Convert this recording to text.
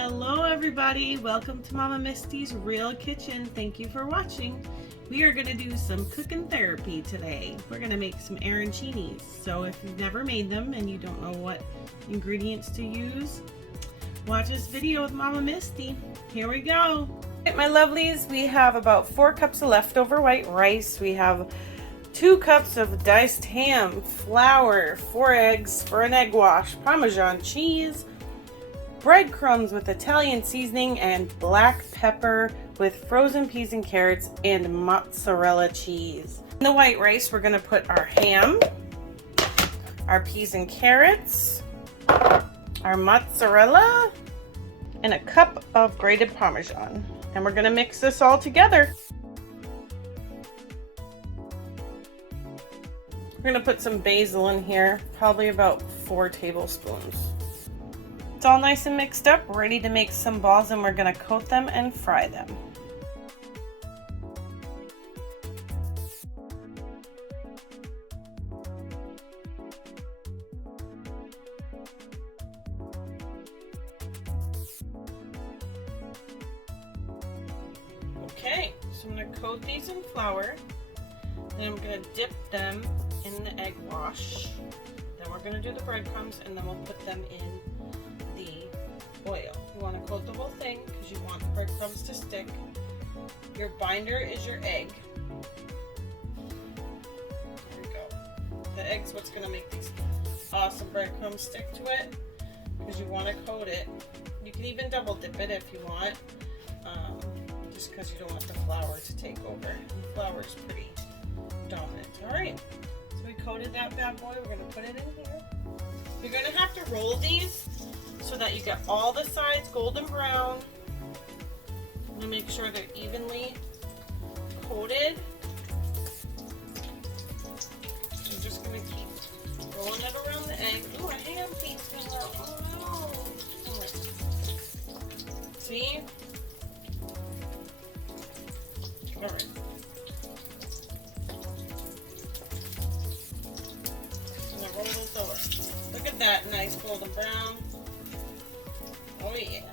Hello everybody, welcome to Mama Misty's Real Kitchen. Thank you for watching. We are going to do some cooking therapy today. We're going to make some arancinis. So if you've never made them and you don't know what ingredients to use, watch this video with Mama Misty. Here we go. Right, my lovelies, we have about 4 cups of leftover white rice. We have 2 cups of diced ham, flour, 4 eggs for an egg wash, Parmesan cheese, breadcrumbs with Italian seasoning, and black pepper with frozen peas and carrots and mozzarella cheese. In the white rice, we're gonna put our ham, our peas and carrots, our mozzarella, and a cup of grated Parmesan. And we're gonna mix this all together. We're gonna put some basil in here, probably about 4 tablespoons. It's all nice and mixed up, ready to make some balls, and we're gonna coat them and fry them. Okay, so I'm gonna coat these in flour, then I'm gonna dip them in the egg wash, then we're gonna do the breadcrumbs, and then we'll put them in the oil. You want to coat the whole thing because you want the breadcrumbs to stick. Your binder is your egg. There we go. The egg's what's going to make these awesome breadcrumbs stick to it because you want to coat it. You can even double dip it if you want, just because you don't want the flour to take over. The flour is pretty dominant. Alright, so we coated that bad boy. We're going to put it in here. You're going to have to roll these so that you get all the sides golden brown. And make sure they're evenly coated. I'm just going to keep rolling it around the egg. Ooh, a ham piece fell out. Oh no. See? Alright. And then roll those over. Look at that nice golden brown. Oh yeah.